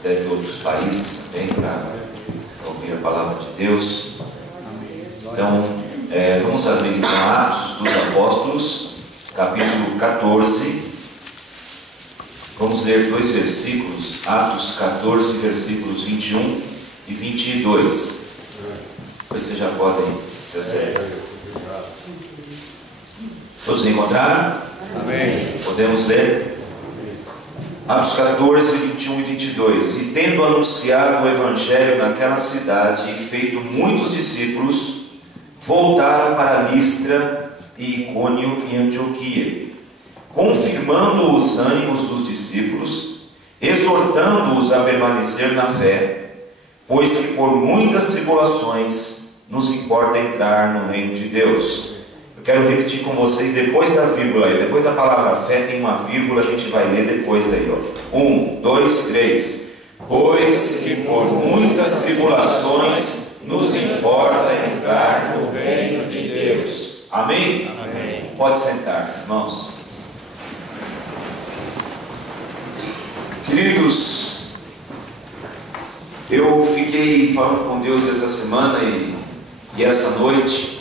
até de outros países também, para ouvir a palavra de Deus. Então, vamos abrir então Atos dos Apóstolos, capítulo 14. Vamos ler dois versículos, Atos 14, versículos 21 e 22. Vocês já podem se acertar. Todos encontraram? Amém. Podemos ler? Atos 14, 21 e 22. E tendo anunciado o Evangelho naquela cidade e feito muitos discípulos, voltaram para Listra e Icônio e Antioquia, confirmando os ânimos dos discípulos, exortando-os a permanecer na fé, pois que por muitas tribulações nos importa entrar no reino de Deus. Eu quero repetir com vocês, depois da vírgula aí, depois da palavra fé tem uma vírgula, a gente vai ler depois aí, ó. 1, 2, 3. Pois que por muitas tribulações nos importa entrar no reino de Deus. Amém? Amém. Pode sentar-se, irmãos. Queridos, eu fiquei falando com Deus essa semana e essa noite.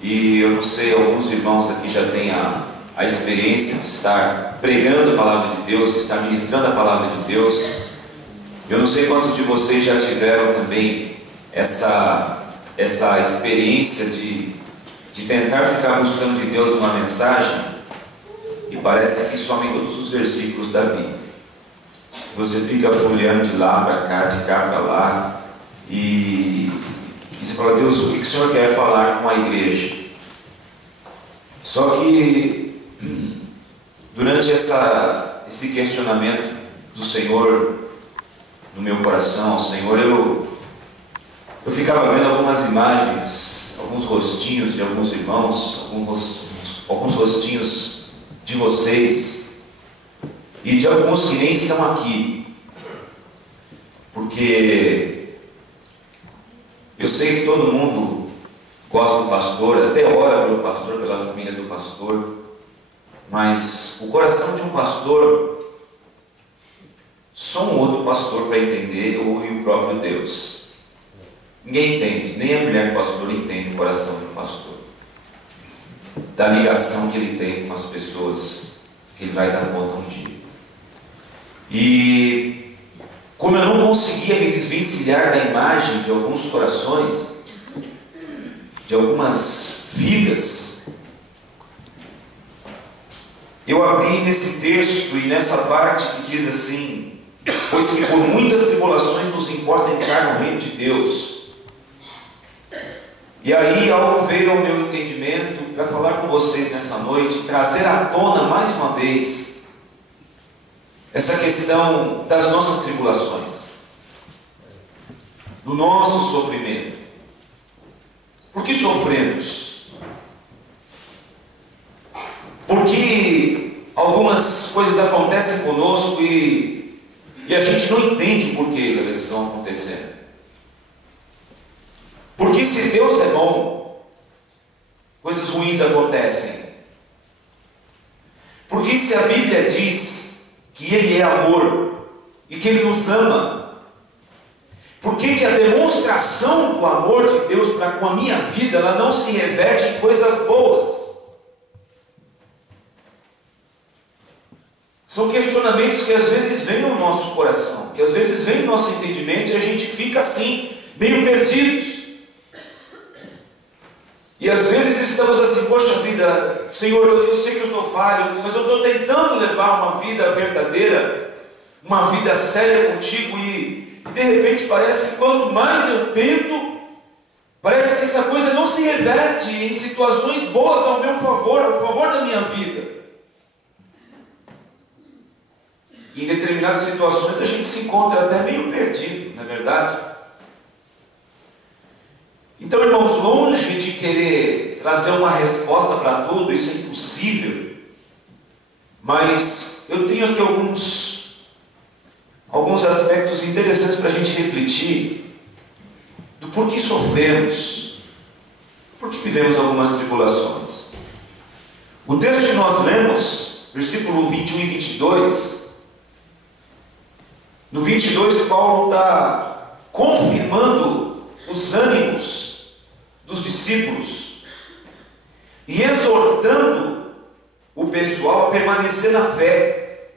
E eu não sei, alguns irmãos aqui já têm a experiência de estar pregando a palavra de Deus, estar ministrando a palavra de Deus. Eu não sei quantos de vocês já tiveram também essa experiência de tentar ficar buscando de Deus uma mensagem e parece que somem todos os versículos da Bíblia. Você fica folheando de lá para cá, de cá para lá, e você fala: Deus, o que o Senhor quer falar com a igreja? Só que durante esse questionamento do Senhor no meu coração, Senhor, eu ficava vendo algumas imagens, alguns rostinhos de alguns irmãos, alguns rostinhos de vocês e de alguns que nem estão aqui, porque eu sei que todo mundo gosta do pastor, até ora pelo pastor, pela família do pastor, mas o coração de um pastor só um outro pastor para entender, ou e o próprio Deus. Ninguém entende, nem a mulher do pastor entende o coração do pastor, da ligação que ele tem com as pessoas que ele vai dar conta um dia. E como eu não conseguia me desvencilhar da imagem de alguns corações, de algumas vidas, eu abri nesse texto e nessa parte que diz assim: pois que por muitas tribulações nos importa entrar no reino de Deus. E aí algo veio ao meu entendimento para falar com vocês nessa noite, trazer à tona mais uma vez essa questão das nossas tribulações, do nosso sofrimento. Por que sofremos? Porque algumas coisas acontecem conosco e a gente não entende por que elas estão acontecendo. Porque se Deus é bom, coisas ruins acontecem. Porque se a Bíblia diz que Ele é amor e que Ele nos ama, por que a demonstração do amor de Deus para com a minha vida, ela não se reverte em coisas boas? São questionamentos que às vezes vêm ao nosso coração, que às vezes vêm no nosso entendimento e a gente fica assim, meio perdidos. E às vezes estamos assim: poxa vida, Senhor, eu sei que eu sou falho, mas eu estou tentando levar uma vida verdadeira, uma vida séria contigo, e de repente parece que quanto mais eu tento, parece que essa coisa não se reverte em situações boas ao meu favor, ao favor da minha vida. E em determinadas situações a gente se encontra até meio perdido, não é verdade? Então, irmãos, longe de querer trazer uma resposta para tudo, isso é impossível, mas eu tenho aqui alguns aspectos interessantes para a gente refletir do porquê sofremos, por que vivemos algumas tribulações. O texto que nós lemos, versículo 21 e 22, No 22, Paulo está confirmando os ânimos dos discípulos e exortando o pessoal a permanecer na fé.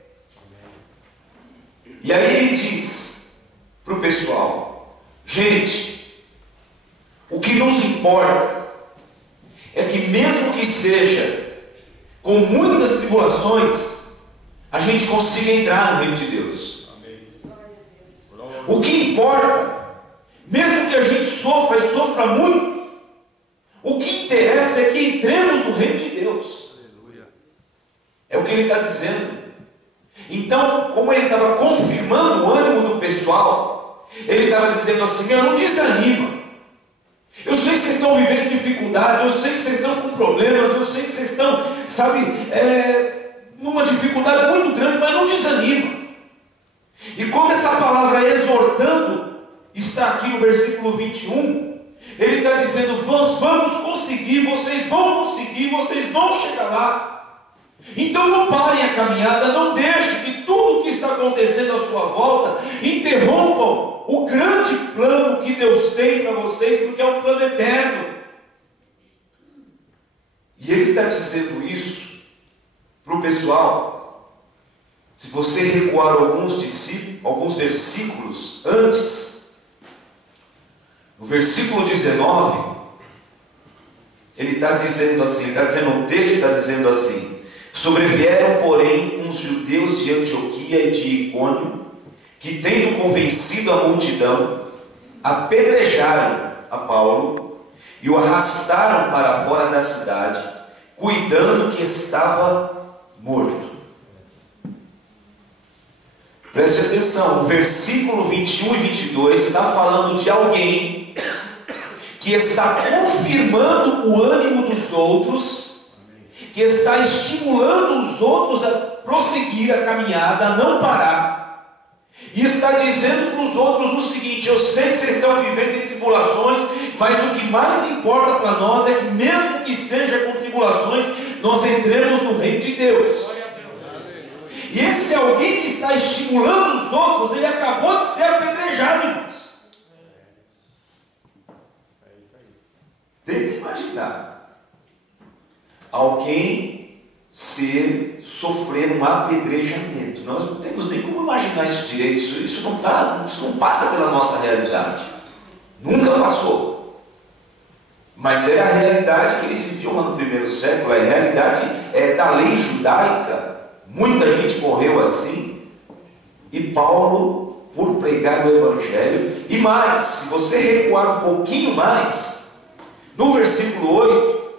E aí ele diz para o pessoal: gente, o que nos importa é que, mesmo que seja com muitas tribulações, a gente consiga entrar no reino de Deus. O que importa, mesmo que a gente sofra e sofra muito, o que interessa é que entremos no reino de Deus. É o que ele está dizendo. Então, como ele estava confirmando o ânimo do pessoal, ele estava dizendo assim: não desanima. Eu sei que vocês estão vivendo dificuldade, eu sei que vocês estão com problemas, eu sei que vocês estão, numa dificuldade muito grande, mas não desanima. E quando essa palavra exortando está aqui no versículo 21, ele está dizendo: vamos conseguir, vocês vão chegar lá. Então não parem a caminhada, não deixem que tudo o que está acontecendo à sua volta interrompam o grande plano que Deus tem para vocês, porque é um plano eterno. E ele está dizendo isso para o pessoal. Se você recuar alguns versículos antes, no versículo 19, ele está dizendo assim, o texto está dizendo assim: sobrevieram, porém, uns judeus de Antioquia e de Icônio, que, tendo convencido a multidão, apedrejaram a Paulo e o arrastaram para fora da cidade, cuidando que estava morto. Preste atenção, o versículo 21 e 22 está falando de alguém que está confirmando o ânimo dos outros, que está estimulando os outros a prosseguir a caminhada, a não parar, e está dizendo para os outros o seguinte: eu sei que vocês estão vivendo em tribulações, mas o que mais importa para nós é que, mesmo que seja com tribulações, nós entremos no reino de Deus. E esse alguém que está estimulando os outros, ele acabou de ser apedrejado, irmãos. Tente imaginar alguém sofrer um apedrejamento. Nós não temos nem como imaginar isso direito. Isso não passa pela nossa realidade. Nunca passou. Mas era a realidade que eles viviam lá no primeiro século. A realidade da lei judaica. Muita gente morreu assim. E Paulo, por pregar o Evangelho. E mais, se você recuar um pouquinho mais, no versículo 8,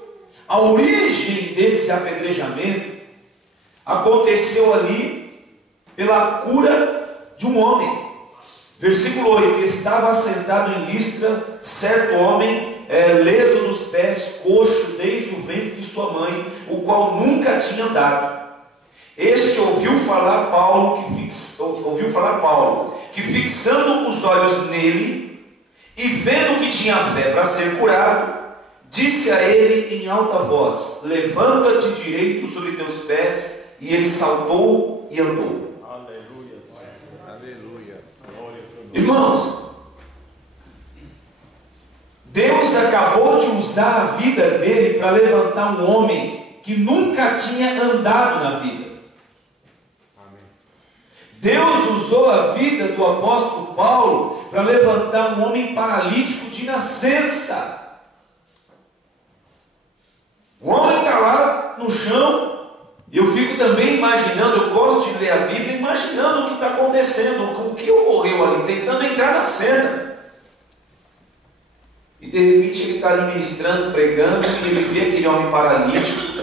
a origem desse apedrejamento aconteceu ali pela cura de um homem. Versículo 8: estava assentado em Listra certo homem, leso dos pés, coxo desde o ventre de sua mãe, o qual nunca tinha andado. Este ouviu falar Paulo, que fixando os olhos nele e vendo que tinha fé para ser curado, disse a ele em alta voz: levanta-te direito sobre teus pés. E ele saltou e andou. Aleluia. Aleluia. Irmãos, Deus acabou de usar a vida dele para levantar um homem que nunca tinha andado na vida. Deus usou a vida do apóstolo Paulo para levantar um homem paralítico de nascença. O homem está lá no chão, e eu fico também imaginando, eu gosto de ler a Bíblia, imaginando o que está acontecendo, o que ocorreu ali, tentando entrar na cena. E de repente ele está ali ministrando, pregando, e ele vê aquele homem paralítico,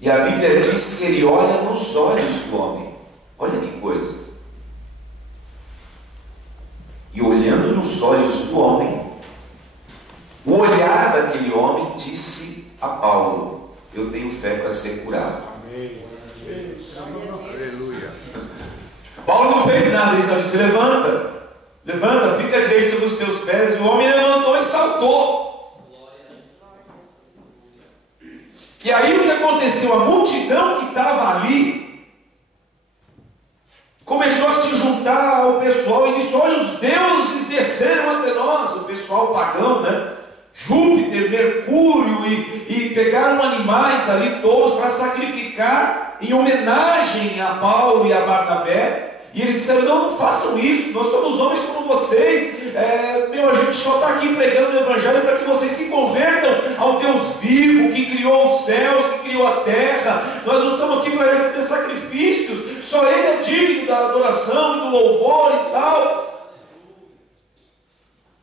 e a Bíblia diz que ele olha nos olhos do homem. Olha que coisa. E olhando nos olhos do homem, o olhar daquele homem disse a Paulo: eu tenho fé para ser curado. Amém. Aleluia. Paulo não fez nada, ele só disse: levanta, fica direito sobre os teus pés. E o homem levantou e saltou. E aí o que aconteceu? A multidão que estava ali começou a se juntar o pessoal e disse: olha, os deuses desceram até nós, o pessoal pagão, né? Júpiter, Mercúrio, e pegaram animais ali todos para sacrificar em homenagem a Paulo e a Barnabé. E eles disseram: não façam isso, nós somos homens como vocês, a gente só está aqui pregando o Evangelho para que vocês se convertam ao Deus vivo, que criou os céus, que criou a terra. Nós não estamos aqui para receber sacrifícios, só Ele é digno da adoração e do louvor e tal.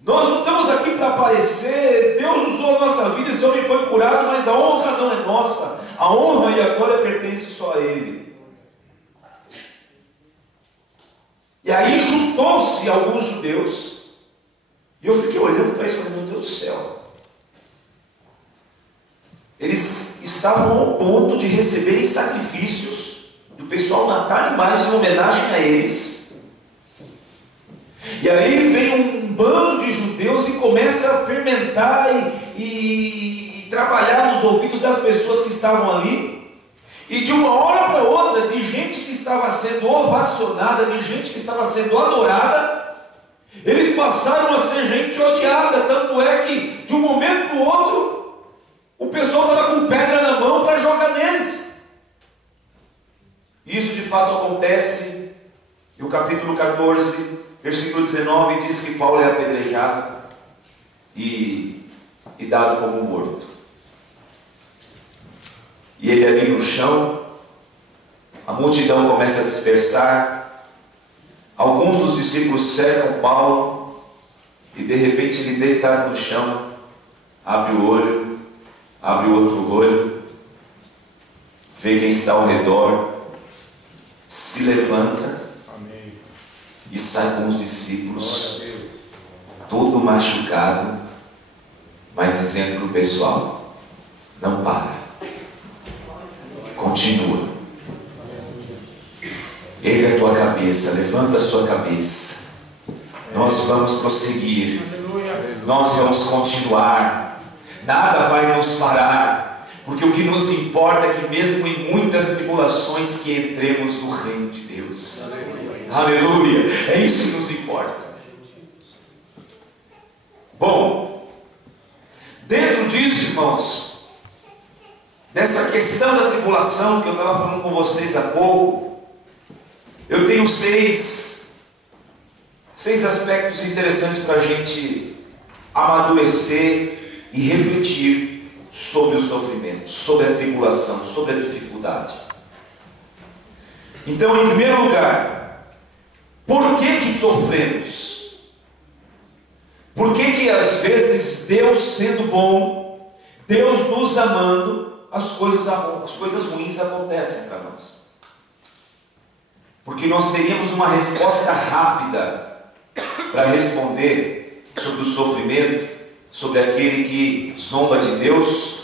Nós não estamos aqui para aparecer. Deus usou a nossa vida, esse homem foi curado, mas a honra não é nossa, a honra e a glória pertence só a Ele. E aí juntou-se alguns judeus, e eu fiquei olhando para isso e falei: meu Deus do céu, eles estavam ao ponto de receberem sacrifícios, do pessoal matar animais em homenagem a eles. E aí vem um bando de judeus e começa a fermentar e trabalhar nos ouvidos das pessoas que estavam ali. E de uma hora para outra, de gente que estava sendo ovacionada, de gente que estava sendo adorada, eles passaram a ser gente odiada. Tanto é que de um momento para o outro, o pessoal estava com pedra na mão para jogar neles. Isso de fato acontece. E o capítulo 14, versículo 19 diz que Paulo é apedrejado e dado como morto. E ele ali no chão, a multidão começa a dispersar. Alguns dos discípulos cercam Paulo e de repente ele deitado no chão, abre o olho, abre o outro olho, vê quem está ao redor, se levanta e sai com os discípulos, todo machucado, mas dizendo para o pessoal: não para, continua, erga a tua cabeça, levanta a sua cabeça, nós vamos prosseguir, nós vamos continuar, nada vai nos parar, porque o que nos importa é que mesmo em muitas tribulações que entremos no reino de Deus. Aleluia, é isso que nos importa. Bom, dentro disso, irmãos, dessa questão da tribulação que eu estava falando com vocês há pouco, eu tenho seis aspectos interessantes para a gente amadurecer e refletir sobre o sofrimento, sobre a tribulação, sobre a dificuldade. Então, em primeiro lugar, por que sofremos? Por que às vezes Deus sendo bom, Deus nos amando, as coisas ruins acontecem para nós? Porque nós teríamos uma resposta rápida para responder sobre o sofrimento, sobre aquele que zomba de Deus,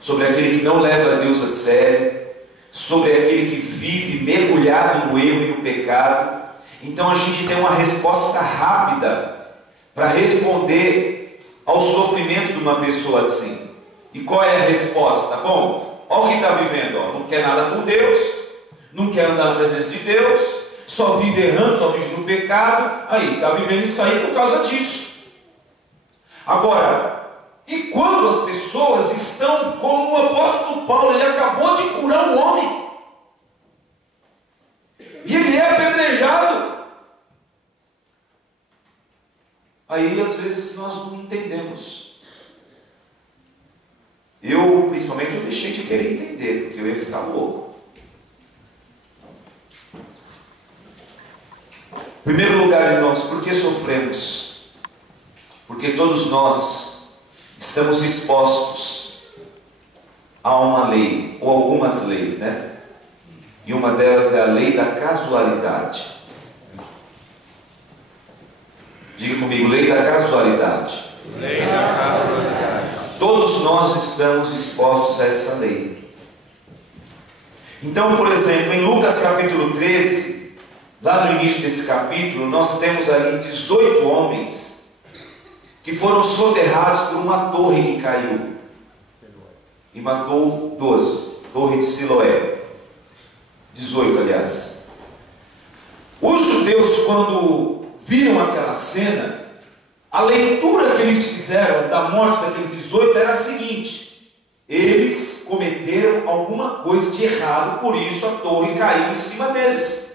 sobre aquele que não leva a Deus a sério, sobre aquele que vive mergulhado no erro e no pecado. Então a gente tem uma resposta rápida para responder ao sofrimento de uma pessoa assim. E qual é a resposta? Bom, olha o que está vivendo, não quer nada com Deus, não quer andar na presença de Deus, só vive errando, só vive no pecado. Aí, está vivendo isso aí por causa disso. Agora, e quando as pessoas estão como o apóstolo Paulo, ele acabou de curar um homem, e ele é apedrejado. Aí às vezes nós não entendemos. Principalmente, eu deixei de querer entender, porque eu ia ficar louco. Em primeiro lugar, irmãos, por que sofremos? Porque todos nós estamos expostos a uma lei, ou algumas leis, né? E uma delas é a lei da casualidade. Diga comigo, lei da casualidade. Lei da casualidade. Todos nós estamos expostos a essa lei. Então, por exemplo, em Lucas capítulo 13, lá no início desse capítulo, nós temos ali 18 homens que foram soterrados por uma torre que caiu e matou 12, torre de Siloé. 18, aliás. Os judeus judeus, quando viram aquela cena, a leitura que eles fizeram da morte daqueles 18 era a seguinte: eles cometeram alguma coisa de errado, por isso a torre caiu em cima deles.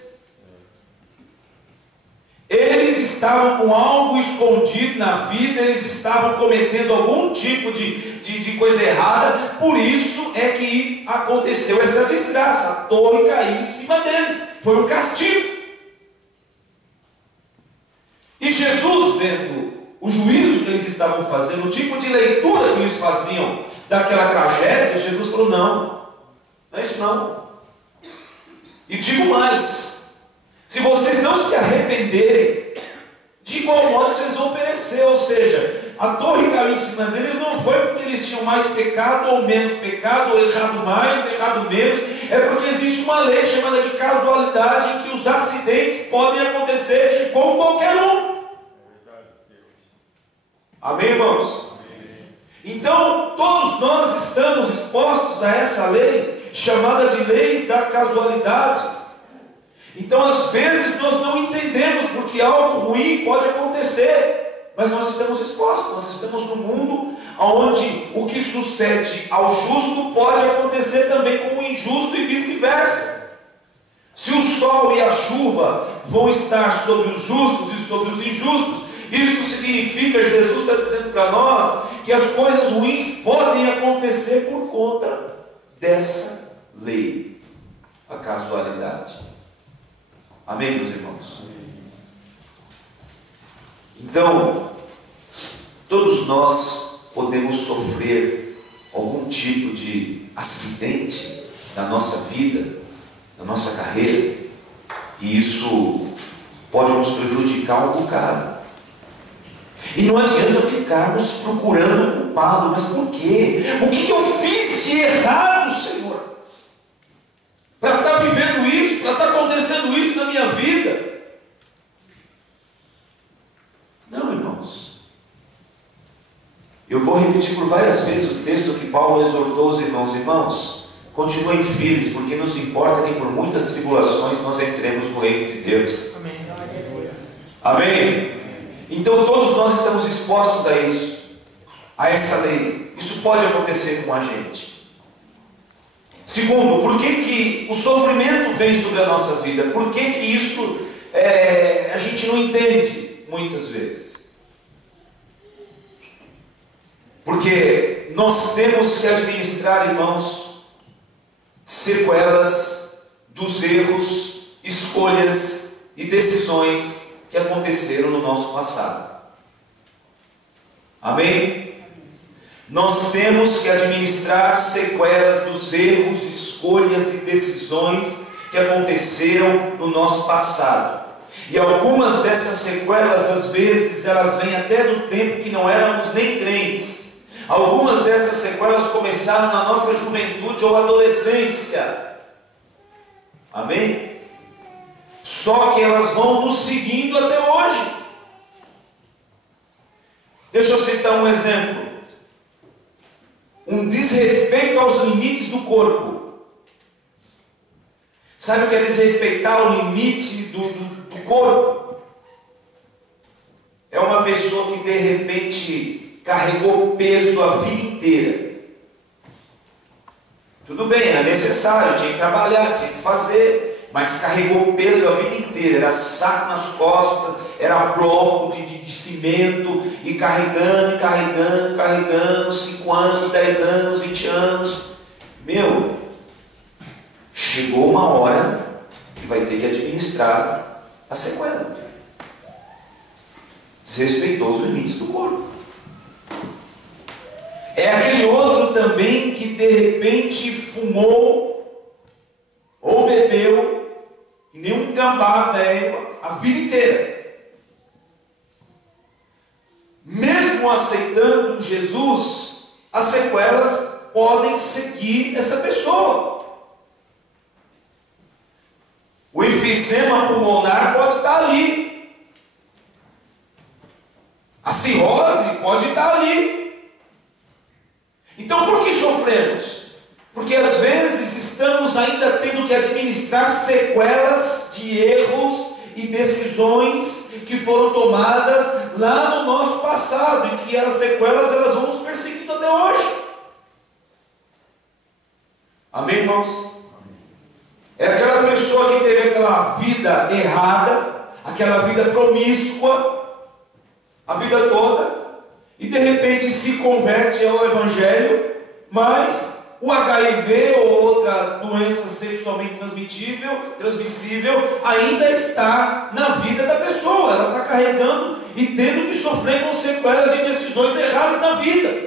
Eles estavam com algo escondido na vida, eles estavam cometendo algum tipo de coisa errada, por isso é que aconteceu essa desgraça, a torre caiu em cima deles, foi um castigo. E Jesus, vendo o juízo que eles estavam fazendo, o tipo de leitura que eles faziam daquela tragédia, Jesus falou: não é isso não. E digo mais: se vocês não se arrependerem, de igual modo vocês vão perecer. Ou seja, a torre caiu em cima deles não foi porque eles tinham mais pecado ou menos pecado, ou errado mais, errado menos. É porque existe uma lei chamada de casualidade, em que os acidentes podem acontecer com qualquer um. Amém, irmãos? Então, todos nós estamos expostos a essa lei, chamada de lei da casualidade. Então, às vezes, nós não entendemos porque algo ruim pode acontecer, mas nós estamos expostos, nós estamos num mundo onde o que sucede ao justo pode acontecer também com o injusto e vice-versa. Se o sol e a chuva vão estar sobre os justos e sobre os injustos, isso significa, Jesus está dizendo para nós, que as coisas ruins podem acontecer por conta dessa lei, a casualidade. Amém, meus irmãos? Então, todos nós podemos sofrer algum tipo de acidente na nossa vida, na nossa carreira, e isso pode nos prejudicar um bocado. E não adianta ficarmos procurando o culpado. Mas por quê? O que eu fiz de errado, Senhor, para estar vivendo isso, para estar acontecendo isso na minha vida? Não, irmãos. Eu vou repetir por várias vezes o texto que Paulo exortou os irmãos. Irmãos, continuem firmes, porque nos importa que por muitas tribulações nós entremos no reino de Deus. Amém. Amém? Então todos nós estamos expostos a isso, a essa lei. Isso pode acontecer com a gente. Segundo, por que o sofrimento vem sobre a nossa vida? Por que isso a gente não entende muitas vezes? Porque nós temos que administrar, irmãos, sequelas dos erros, escolhas e decisões que aconteceram no nosso passado. Amém? Nós temos que administrar sequelas dos erros, escolhas e decisões que aconteceram no nosso passado. E algumas dessas sequelas, às vezes, elas vêm até do tempo que não éramos nem crentes. Algumas dessas sequelas começaram na nossa juventude ou adolescência. Amém? Só que elas vão nos seguindo até hoje. Deixa eu citar um exemplo. Um desrespeito aos limites do corpo. Sabe o que é desrespeitar o limite do corpo? É uma pessoa que de repente carregou peso a vida inteira. Tudo bem, era necessário, tinha que trabalhar, tinha que fazer, mas carregou peso a vida inteira. Era saco nas costas, era bloco de cimento, e carregando, 5 anos, 10 anos, 20 anos. Meu, chegou uma hora que vai ter que administrar a sequela. Desrespeitou os limites do corpo. É aquele outro também que de repente fumou ou bebeu, que nem um gambá velho, a vida inteira. Mesmo aceitando Jesus, as sequelas podem seguir essa pessoa. O enfisema pulmonar pode estar ali. A cirrose pode estar ali. Então por que sofremos? Porque às vezes estamos ainda tendo que administrar sequelas de erros, e decisões que foram tomadas lá no nosso passado e que as sequelas elas vão nos perseguindo até hoje. Amém, irmãos? É aquela pessoa que teve aquela vida errada, aquela vida promíscua, a vida toda, e de repente se converte ao Evangelho, mas o HIV ou outra doença sexualmente transmissível ainda está na vida da pessoa. Ela está carregando e tendo que sofrer com sequelas de decisões erradas na vida.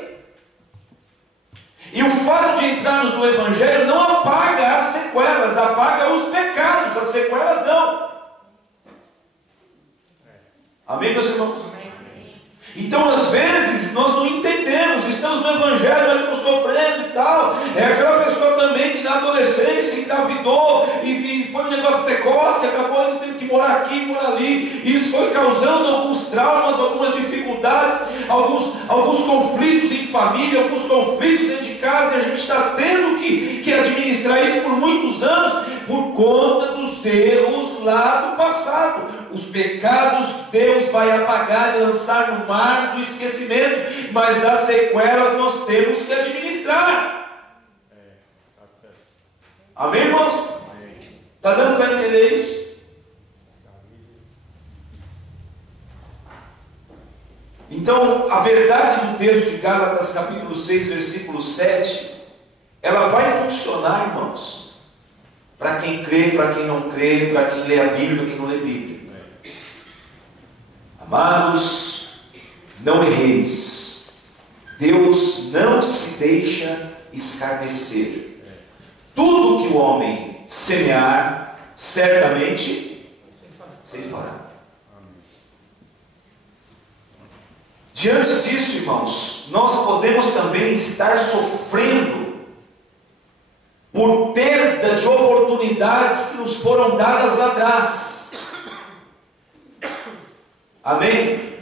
E o fato de entrarmos no Evangelho não apaga as sequelas, apaga os pecados, as sequelas não. Amém, meus irmãos? Então, às vezes, nós não entendemos, estamos no Evangelho, mas estamos sofrendo e tal. É aquela pessoa também que na adolescência engravidou e foi um negócio precoce, acabou indo tendo que morar aqui, morar ali. E isso foi causando alguns traumas, algumas dificuldades, alguns conflitos em família, alguns conflitos dentro de casa. E a gente está tendo que administrar isso por muitos anos, por conta dos erros lá do passado. Os pecados Deus vai apagar e lançar no mar do esquecimento, mas as sequelas nós temos que administrar. Amém, irmãos? Está dando para entender isso? Então, a verdade do texto de Gálatas capítulo 6, versículo 7, ela vai funcionar, irmãos, para quem crê, para quem não crê, para quem lê a Bíblia, para quem não lê a Bíblia. Amados, não erreis. Deus não se deixa escarnecer. Tudo que o homem semear, certamente ceifará. Diante disso, irmãos, nós podemos também estar sofrendo por perda de oportunidades que nos foram dadas lá atrás. Amém?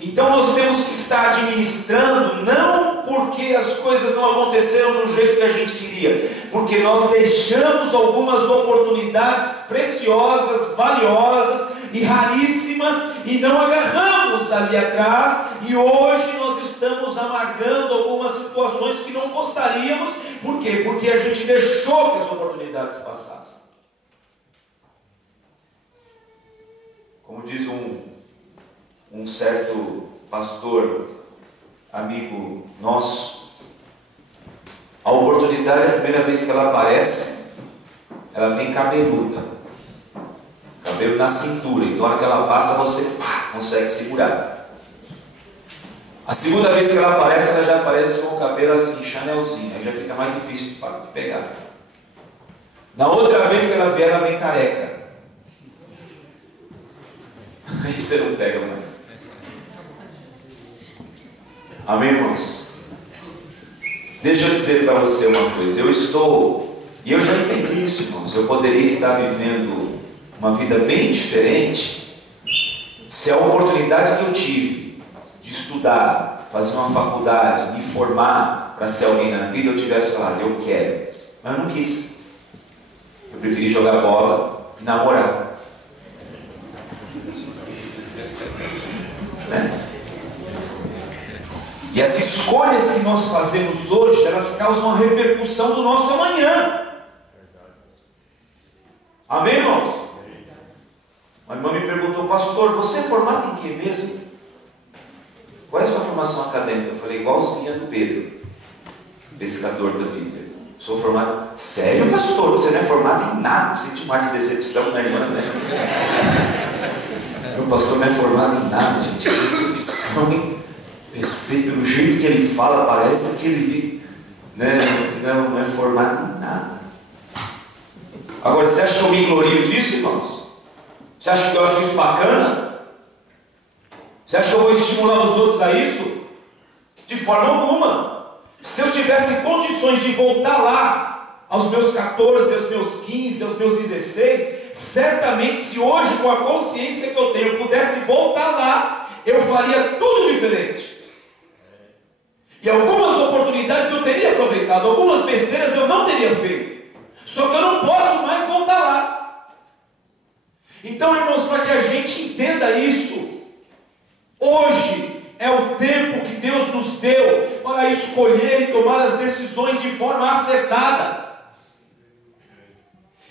Então nós temos que estar administrando, não porque as coisas não aconteceram do jeito que a gente queria, porque nós deixamos algumas oportunidades preciosas, valiosas e raríssimas e não agarramos ali atrás, e hoje nós estamos amargando algumas situações que não gostaríamos. Por quê? Porque a gente deixou que as oportunidades passassem. Como diz um certo pastor, amigo nosso, a oportunidade, a primeira vez que ela aparece, ela vem cabeluda, cabelo na cintura, então a hora que ela passa, você consegue segurar. A segunda vez que ela aparece, ela já aparece com o cabelo assim, chanelzinho, aí já fica mais difícil de pegar. Na outra vez que ela vier, ela vem careca, aí você não pega mais. Amém, irmãos? Deixa eu dizer para você uma coisa. Eu já entendi isso, irmãos. Eu poderia estar vivendo uma vida bem diferente se a oportunidade que eu tive de estudar, fazer uma faculdade, me formar para ser alguém na vida, eu tivesse falado, eu quero. Mas eu não quis. Eu preferi jogar bola e namorar. E as escolhas que nós fazemos hoje, elas causam uma repercussão do nosso amanhã. Amém, irmãos? Uma irmã me perguntou, pastor, você é formado em quê mesmo? Qual é a sua formação acadêmica? Eu falei, igualzinha do Pedro, pescador da Bíblia. Sou formado. Sério, pastor? Você não é formado em nada? Senti um ar de decepção na irmã, né? Meu pastor não é formado em nada, gente. É decepção. Pensei, pelo jeito que ele fala, parece que ele não é formado em nada. Agora, você acha que eu me glorio disso, irmãos? Você acha que eu acho isso bacana? Você acha que eu vou estimular os outros a isso? De forma alguma. Se eu tivesse condições de voltar lá, aos meus 14, aos meus 15, aos meus 16, certamente, se hoje, com a consciência que eu tenho, eu pudesse voltar lá, eu faria tudo diferente. E algumas oportunidades eu teria aproveitado, algumas besteiras eu não teria feito. Só que eu não posso mais voltar lá. Então, irmãos, para que a gente entenda isso, hoje é o tempo que Deus nos deu para escolher e tomar as decisões de forma acertada.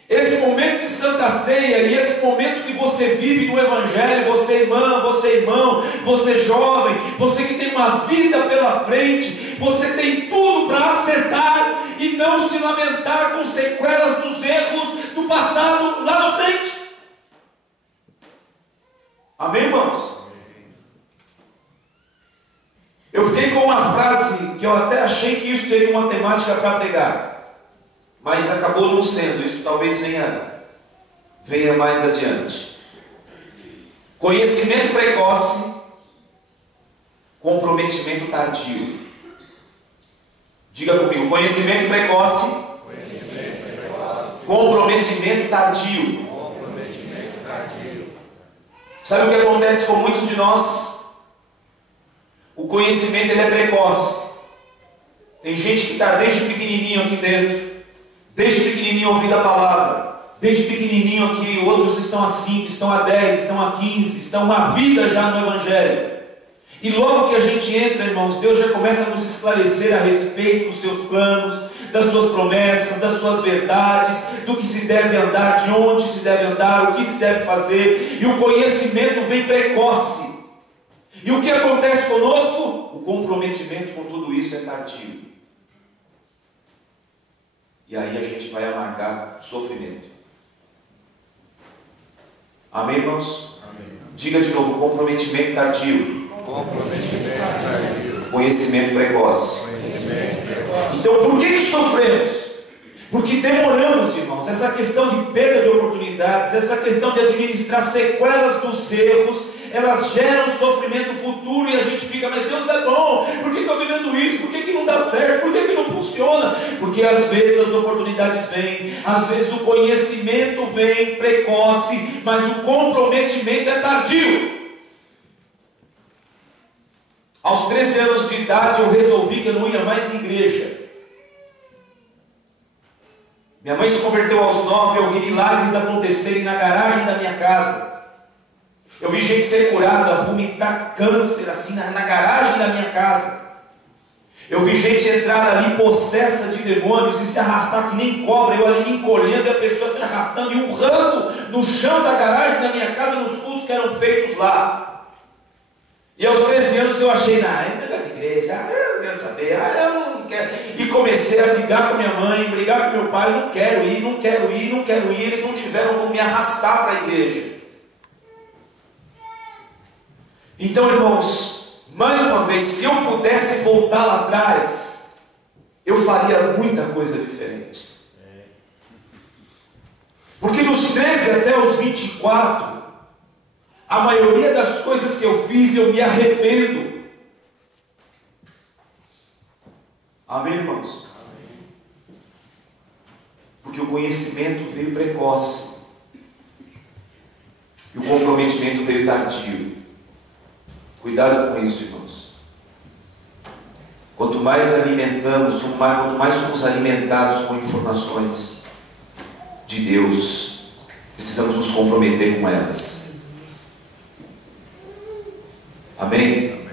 Esse momento de Santa Ceia e esse momento que você vive no Evangelho, você irmã, você irmão, você jovem, você que tem uma vida pela frente, você tem tudo para acertar e não se lamentar com sequelas dos erros do passado lá na frente. Amém, irmãos? Eu fiquei com uma frase que eu até achei que isso seria uma temática para pregar, mas acabou não sendo. Isso talvez venha mais adiante. Conhecimento precoce, comprometimento tardio. Diga comigo: conhecimento precoce, comprometimento tardio. Sabe o que acontece com muitos de nós? O conhecimento ele é precoce. Tem gente que está desde pequenininho aqui dentro, desde pequenininho ouvindo a palavra, desde pequenininho aqui. Outros estão há 5, estão há 10, estão há 15, estão uma vida já no Evangelho. E logo que a gente entra, irmãos, Deus já começa a nos esclarecer a respeito dos seus planos, das suas promessas, das suas verdades, do que se deve andar, de onde se deve andar, o que se deve fazer. E o conhecimento vem precoce. E o que acontece conosco? O comprometimento com tudo isso é tardio. E aí a gente vai amargar sofrimento. Amém, irmãos? Amém. Diga de novo: comprometimento tardio. Comprometimento tardio. Conhecimento precoce. Então, por que sofremos? Porque demoramos, irmãos. Essa questão de perda de oportunidades, essa questão de administrar sequelas dos erros, elas geram sofrimento futuro e a gente fica: mas Deus é bom, por que estou vivendo isso? Por que não dá certo? Por que não funciona? Porque às vezes as oportunidades vêm, às vezes o conhecimento vem precoce, mas o comprometimento é tardio. Aos 13 anos de idade eu resolvi que eu não ia mais na igreja. Minha mãe se converteu aos 9, eu vi milagres acontecerem na garagem da minha casa. Eu vi gente ser curada, vomitar câncer assim na garagem da minha casa. Eu vi gente entrar ali possessa de demônios e se arrastar que nem cobra. Eu ali me encolhendo e a pessoa se arrastando e urrando no chão da garagem da minha casa nos cultos que eram feitos lá. E aos 13 anos eu achei: ainda vai de igreja, eu não quero saber, eu não quero. E comecei a brigar com minha mãe, brigar com meu pai: não quero ir, não quero ir, não quero ir. Eles não tiveram como me arrastar para a igreja. Então, irmãos, mais uma vez, se eu pudesse voltar lá atrás, eu faria muita coisa diferente. Porque dos 13 até os 24, a maioria das coisas que eu fiz, eu me arrependo. Amém, irmãos? Porque o conhecimento veio precoce e o comprometimento veio tardio. Cuidado com isso, irmãos. Quanto mais alimentamos, quanto mais somos alimentados com informações de Deus, precisamos nos comprometer com elas. Amém?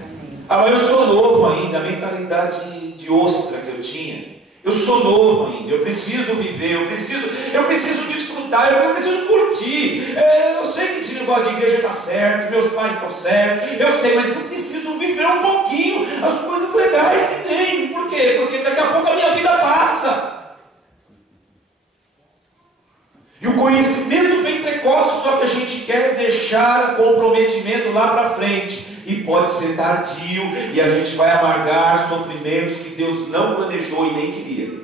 Ah, mas eu sou novo ainda, a mentalidade de ostra que eu tinha. Eu sou novo ainda, eu preciso viver, eu preciso desfrutar, eu preciso curtir. Eu sei que esse negócio de igreja está certo, meus pais estão certos, eu sei, mas eu preciso viver um pouquinho as coisas legais que tem. Por quê? Porque daqui a pouco a minha vida passa. E o conhecimento vem precoce, só que a gente quer deixar o comprometimento lá para frente. E pode ser tardio, e a gente vai amargar sofrimentos que Deus não planejou e nem queria.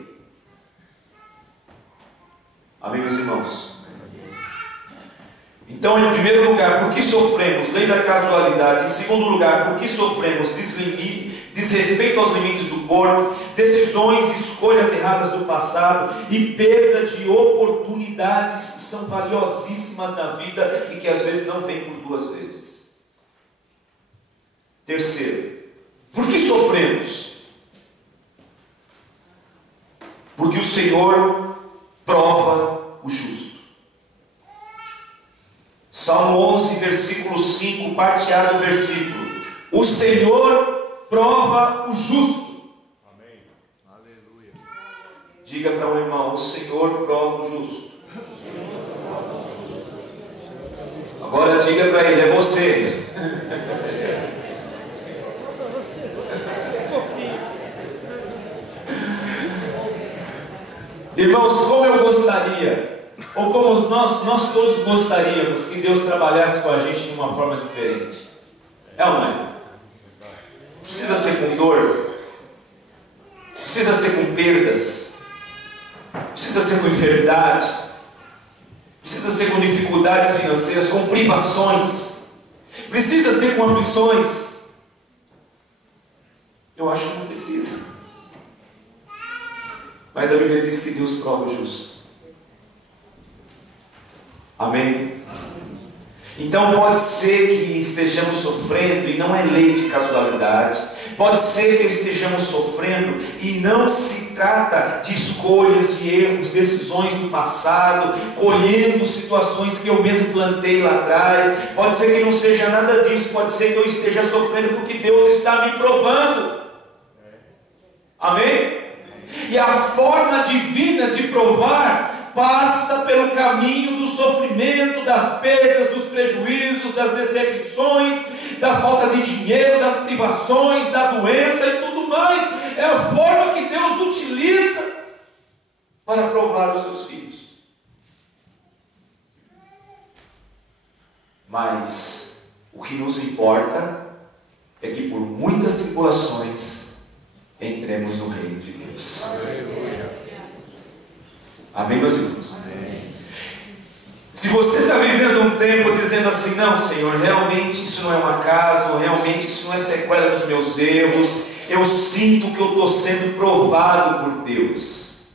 Amém, meus irmãos? Então, em primeiro lugar, por que sofremos? Lei da casualidade. Em segundo lugar, por que sofremos? Desrespeito aos limites do corpo, decisões e escolhas erradas do passado e perda de oportunidades que são valiosíssimas na vida e que às vezes não vêm por duas vezes. Terceiro, por que sofremos? Porque o Senhor prova o justo. Salmo 11, versículo 5, parte A do versículo. O Senhor prova o justo. Amém. Aleluia. Diga para o irmão: o Senhor prova o justo. Agora diga para ele: é você. Irmãos, como eu gostaria, ou como nós todos gostaríamos que Deus trabalhasse com a gente de uma forma diferente. É ou não é? Precisa ser com dor, precisa ser com perdas, precisa ser com enfermidade, precisa ser com dificuldades financeiras, com privações, precisa ser com aflições. Eu acho que não precisa. Mas a Bíblia diz que Deus prova o justo. Amém? Então pode ser que estejamos sofrendo, e não é lei de casualidade. Pode ser que estejamos sofrendo e não se trata de escolhas, de erros, decisões do passado, colhendo situações que eu mesmo plantei lá atrás. Pode ser que não seja nada disso. Pode ser que eu esteja sofrendo porque Deus está me provando. Amém? E a forma divina de provar passa pelo caminho do sofrimento, das perdas, dos prejuízos, das decepções, da falta de dinheiro, das privações, da doença e tudo mais. É a forma que Deus utiliza para provar os seus filhos. Mas o que nos importa é que por muitas tribulações entremos no reino de Deus. Aleluia. Amém, meus irmãos? Amém. Se você está vivendo um tempo dizendo assim: não, Senhor, realmente isso não é um acaso, realmente isso não é sequela dos meus erros, eu sinto que eu estou sendo provado por Deus.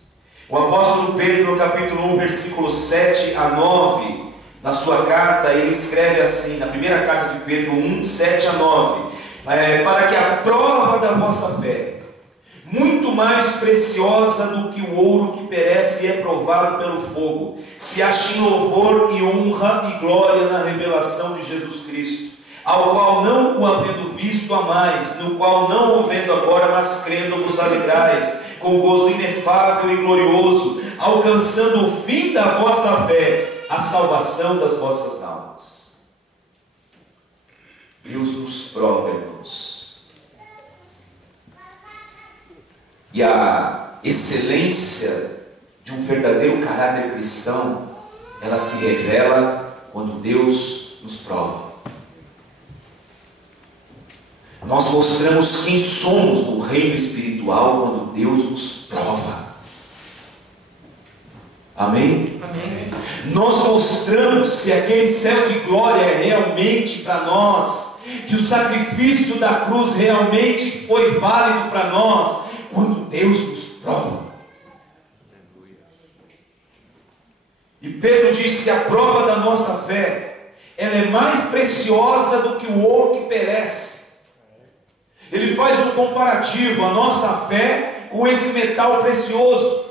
O apóstolo Pedro, no capítulo 1, versículo 7 a 9, na sua carta, ele escreve assim, na primeira carta de Pedro 1, 7 a 9, para que a prova da vossa fé, muito mais preciosa do que o ouro que perece e é provado pelo fogo, se ache em louvor e honra e glória na revelação de Jesus Cristo, ao qual não o havendo visto amais, no qual não o vendo agora, mas crendo vos alegrais, com gozo inefável e glorioso, alcançando o fim da vossa fé, a salvação das vossas almas. Deus nos prova, irmãos. E a excelência de um verdadeiro caráter cristão, ela se revela quando Deus nos prova. Nós mostramos quem somos no reino espiritual quando Deus nos prova. Amém? Amém. Nós mostramos se aquele céu de glória é realmente para nós, que o sacrifício da cruz realmente foi válido para nós, quando Deus nos prova. E Pedro diz que a prova da nossa fé, ela é mais preciosa do que o ouro que perece. Ele faz um comparativo, a nossa fé com esse metal precioso.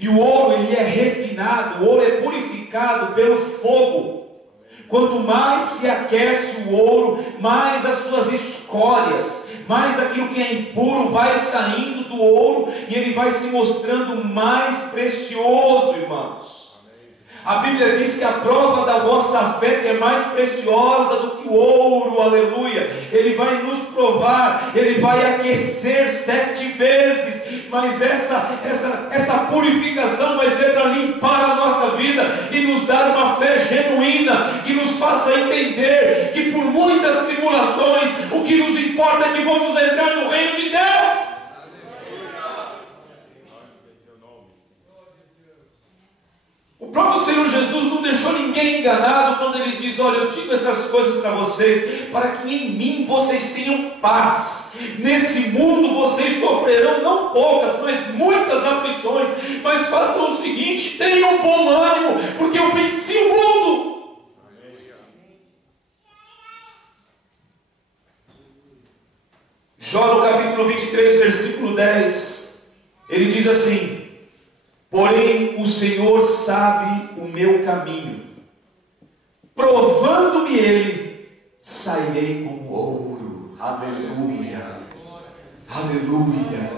E o ouro, ele é refinado, o ouro é purificado pelo fogo. Quanto mais se aquece o ouro, mais as suas escórias, mais aquilo que é impuro vai saindo do ouro e ele vai se mostrando mais precioso, irmãos. A Bíblia diz que a prova da vossa fé, que é mais preciosa do que o ouro, aleluia, ele vai nos provar, ele vai aquecer 7 vezes, mas essa purificação vai ser para limpar a nossa vida e nos dar uma fé genuína, que nos faça entender que por muitas tribulações, o que nos importa é que vamos entrar no reino de Deus. O próprio Senhor Jesus não deixou ninguém enganado quando ele diz: olha, eu digo essas coisas para vocês, para que em mim vocês tenham paz. Nesse mundo vocês sofrerão não poucas, mas muitas aflições, mas façam o seguinte: tenham bom ânimo, porque eu venci o mundo. Jó no capítulo 23, versículo 10, ele diz assim: porém o Senhor sabe o meu caminho, provando-me ele, sairei como ouro. Aleluia, aleluia,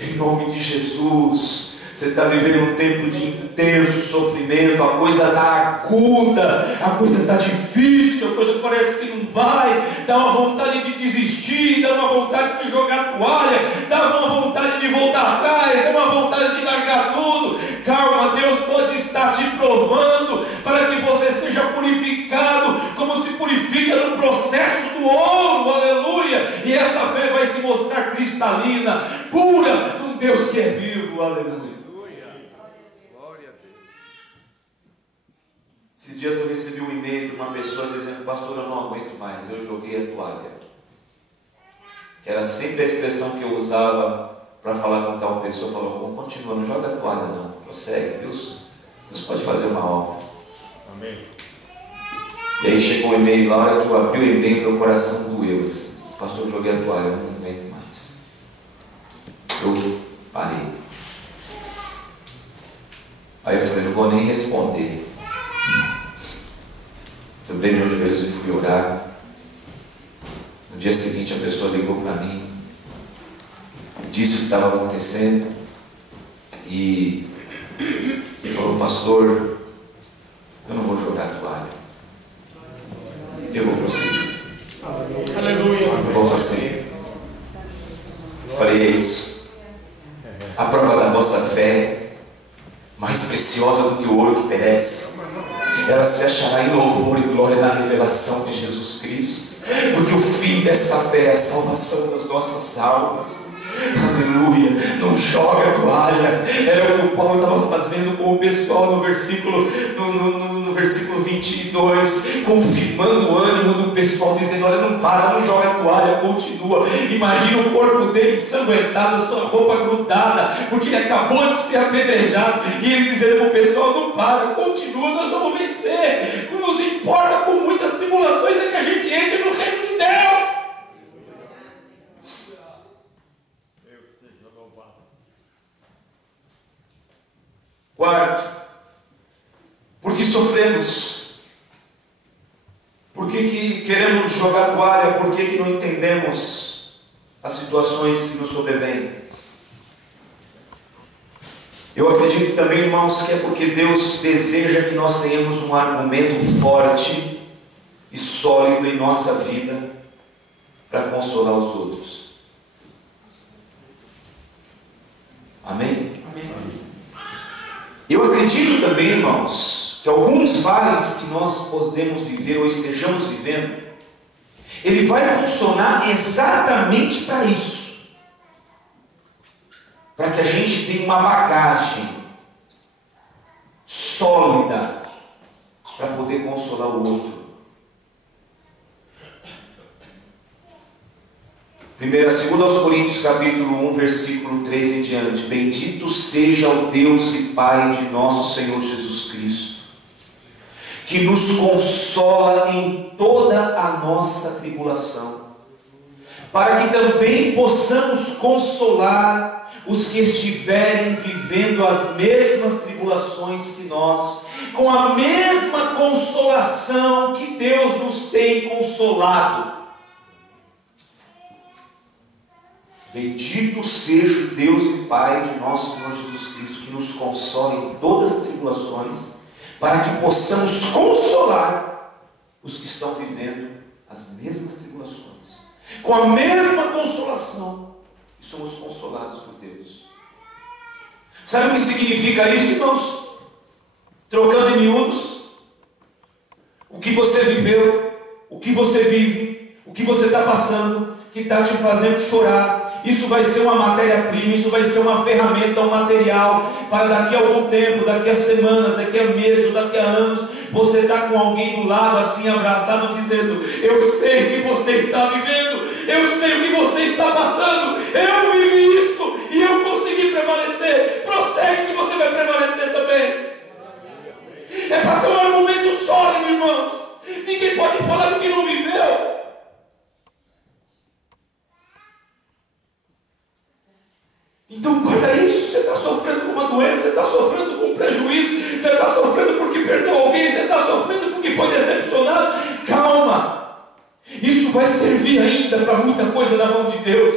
em nome de Jesus. Você está vivendo um tempo de intenso sofrimento, a coisa está aguda, a coisa está difícil, a coisa parece que não vai, dá uma vontade de desistir, dá uma vontade de jogar toalha, dá uma vontade de voltar atrás, dá uma vontade de largar tudo. Calma, Deus pode estar te provando para que você seja purificado, como se purifica no processo do ouro, aleluia, e essa fé vai se mostrar cristalina, pura, num Deus que é vivo, aleluia. Esses dias eu recebi um e-mail de uma pessoa dizendo: pastor, eu não aguento mais, eu joguei a toalha. Que era sempre a expressão que eu usava para falar com tal pessoa. Falou: continua, não joga a toalha não, prossegue, Deus pode fazer uma obra. Amém. E aí chegou um e-mail lá, hora que eu abri o e-mail, meu coração doeu assim: pastor, eu joguei a toalha, eu não aguento mais. Eu parei. Aí eu falei: não vou nem responder. Dobrei meus joelhos e fui orar. No dia seguinte a pessoa ligou para mim, disse o que estava acontecendo e falou: pastor, eu não vou jogar a toalha, eu vou prosseguir. Aleluia. Eu vou prosseguir. Eu falei: é isso. A prova da vossa fé, mais preciosa do que o ouro que perece, ela se achará em louvor e glória na revelação de Jesus Cristo, porque o fim dessa fé é a salvação das nossas almas. Aleluia, não joga a toalha. Era o que o Paulo estava fazendo com o pessoal no versículo 22, confirmando o ânimo do pessoal, dizendo: olha, não para, não joga a toalha, continua. Imagina o corpo dele ensanguentado, a sua roupa grudada, porque ele acabou de ser apedrejado, e ele dizendo para o pessoal: não para, continua, nós vamos vencer. Não nos importa com muitas tribulações, é que a gente entre no reino de Deus. Quarto, porque sofremos? Por que queremos jogar a toalha? Por que não entendemos as situações que nos sobrevêm? Eu acredito também, irmãos, que é porque Deus deseja que nós tenhamos um argumento forte e sólido em nossa vida para consolar os outros. Amém? Amém. Eu acredito também, irmãos, que alguns vales que nós podemos viver ou estejamos vivendo, ele vai funcionar exatamente para isso, para que a gente tenha uma bagagem sólida para poder consolar o outro. 2 Coríntios capítulo 1, versículo 3 em diante: bendito seja o Deus e Pai de nosso Senhor Jesus Cristo, que nos consola em toda a nossa tribulação, para que também possamos consolar os que estiverem vivendo as mesmas tribulações que nós, com a mesma consolação que Deus nos tem consolado. Bendito seja o Deus e Pai de nosso Senhor Jesus Cristo, que nos consola em todas as tribulações, para que possamos consolar os que estão vivendo as mesmas tribulações, com a mesma consolação, e somos consolados por Deus. Sabe o que significa isso, irmãos? Trocando em miúdos, o que você viveu, o que você vive, o que você está passando, que está te fazendo chorar, isso vai ser uma matéria-prima, isso vai ser uma ferramenta, um material, para daqui a algum tempo, daqui a semanas, daqui a meses, daqui a anos, você está com alguém do lado, assim, abraçado, dizendo: eu sei o que você está vivendo, eu sei o que você está passando, eu vivi isso, e eu consegui prevalecer. Prossegue que você vai prevalecer também. É para ter um argumento sólido, irmãos. Ninguém pode falar do que não viveu. Então guarda isso. Você está sofrendo com uma doença, você está sofrendo com um prejuízo, você está sofrendo porque perdeu alguém, você está sofrendo porque foi decepcionado. ainda para muita coisa na mão de Deus.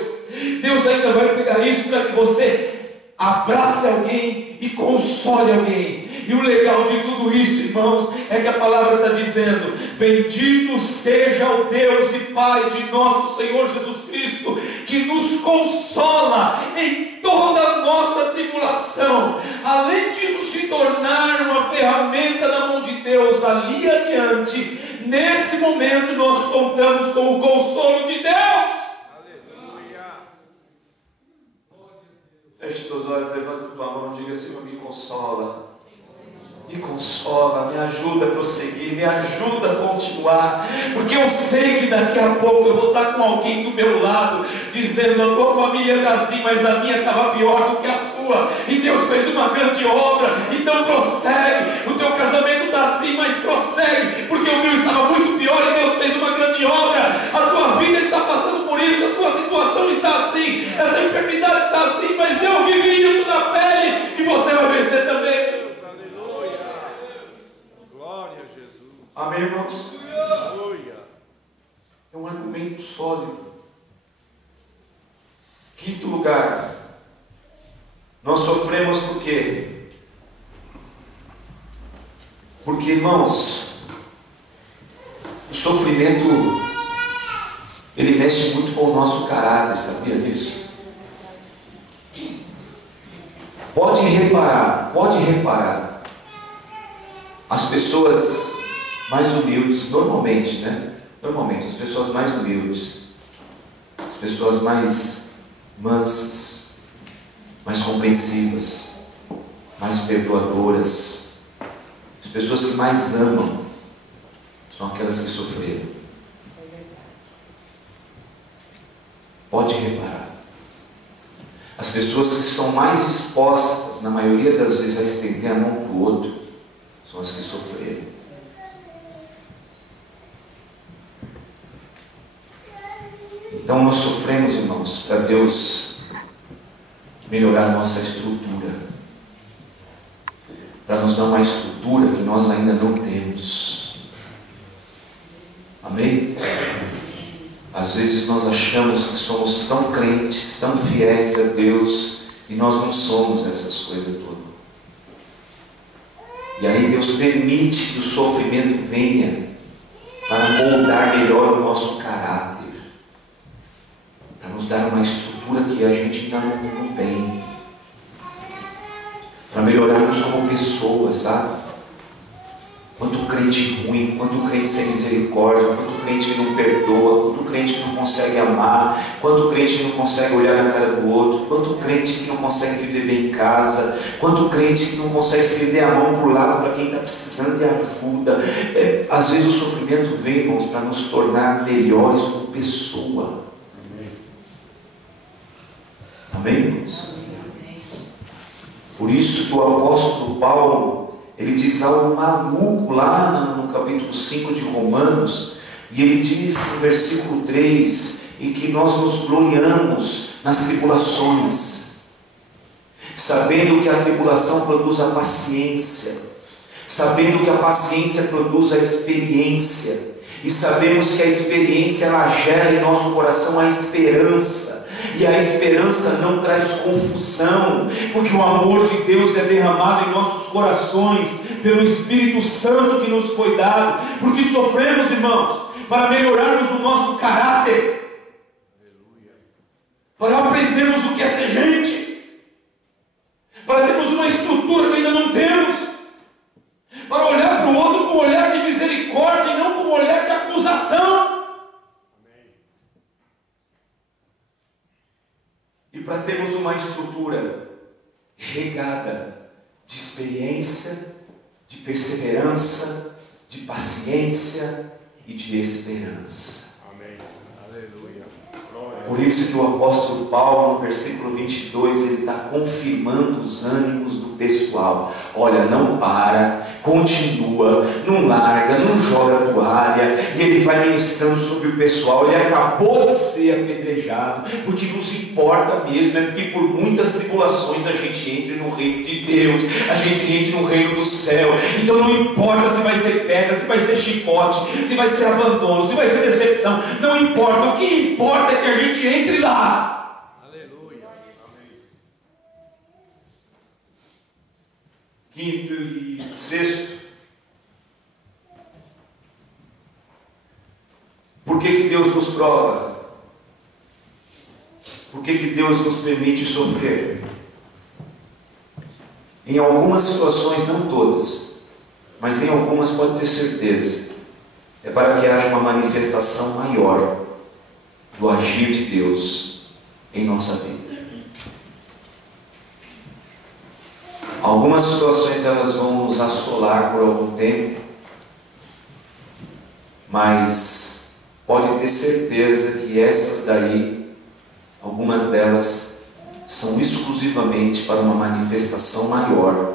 Deus ainda vai pegar isso para que você abrace alguém e console alguém. E o legal de tudo isso, irmãos, é que a palavra está dizendo: bendito seja o Deus e Pai de nosso Senhor Jesus Cristo, que nos consola em toda a nossa tribulação. Além disso se tornar uma ferramenta na mão de Deus ali adiante, nesse momento nós contamos com o consolo de Deus. Feche teus olhos, levanta tua mão, diga: Senhor, me consola, me ajuda a prosseguir, me ajuda a continuar, porque eu sei que daqui a pouco eu vou estar com alguém do meu lado, dizendo: a tua família está assim, mas a minha estava pior do que a sua, e Deus fez uma grande obra, então prossegue. O teu casamento está assim, mas prossegue, porque o meu estava muito pior e Deus fez uma grande obra. A tua vida está passando por isso, a tua situação está assim, essa enfermidade está assim, mas eu vivi isso na pele, e você vai vencer também. Amém, irmãos? É um argumento sólido. Quinto lugar, nós sofremos por quê? Porque, irmãos, o sofrimento, ele mexe muito com o nosso caráter, sabia disso? Pode reparar, as pessoas mais humildes, normalmente, as pessoas mais humildes, as pessoas mais mansas, mais compreensivas, mais perdoadoras, as pessoas que mais amam, são aquelas que sofreram. Pode reparar. As pessoas que são mais dispostas, na maioria das vezes, a estender a mão para o outro, são as que sofreram. Então nós sofremos, irmãos, para Deus melhorar a nossa estrutura, para nos dar uma estrutura que nós ainda não temos. Amém? Às vezes nós achamos que somos tão crentes, tão fiéis a Deus, e nós não somos essas coisas todas. E aí Deus permite que o sofrimento venha para moldar melhor o nosso caráter, para nos dar uma estrutura que a gente ainda não tem, para melhorarmos como pessoas, sabe? Quanto crente ruim, quanto crente sem misericórdia, quanto crente que não perdoa, quanto crente que não consegue amar, quanto crente que não consegue olhar na cara do outro, quanto crente que não consegue viver bem em casa, quanto crente que não consegue estender a mão para o lado para quem está precisando de ajuda. Às vezes o sofrimento vem, irmãos, para nos tornar melhores como pessoa. Amém, irmãos? Por isso que o apóstolo Paulo, ele diz algo maluco lá no capítulo 5 de Romanos, e ele diz no versículo 3, em que nós nos gloriamos nas tribulações, sabendo que a tribulação produz a paciência, sabendo que a paciência produz a experiência, e sabemos que a experiência ela gera em nosso coração a esperança. E a esperança não traz confusão, porque o amor de Deus é derramado em nossos corações pelo Espírito Santo que nos foi dado. Porque sofremos, irmãos, para melhorarmos o nosso caráter, para aprendermos o que é ser gente, para termos uma estrutura que ainda não temos, para olhar para o outro com um olhar de misericórdia e não com um olhar de acusação. E para termos uma estrutura regada de experiência, de perseverança, de paciência e de esperança. Amém. Aleluia. Por isso que o apóstolo Paulo, no versículo 22, ele está confirmando os ânimos do pessoal. Olha, não para, continua, não larga, não joga a toalha. E ele vai ministrando sobre o pessoal. Ele acabou de ser apedrejado, porque nos importa mesmo, é porque por muitas tribulações a gente entre no reino de Deus, a gente entre no reino do céu. Então não importa se vai ser pedra, se vai ser chicote, se vai ser abandono, se vai ser decepção, não importa. O que importa é que a gente entre lá. Quinto e sexto, por que Deus nos prova? Por que Deus nos permite sofrer? Em algumas situações, não todas, mas em algumas pode ter certeza, é para que haja uma manifestação maior do agir de Deus em nossa vida. Algumas situações elas vão nos assolar por algum tempo, mas pode ter certeza que essas daí, algumas delas, são exclusivamente para uma manifestação maior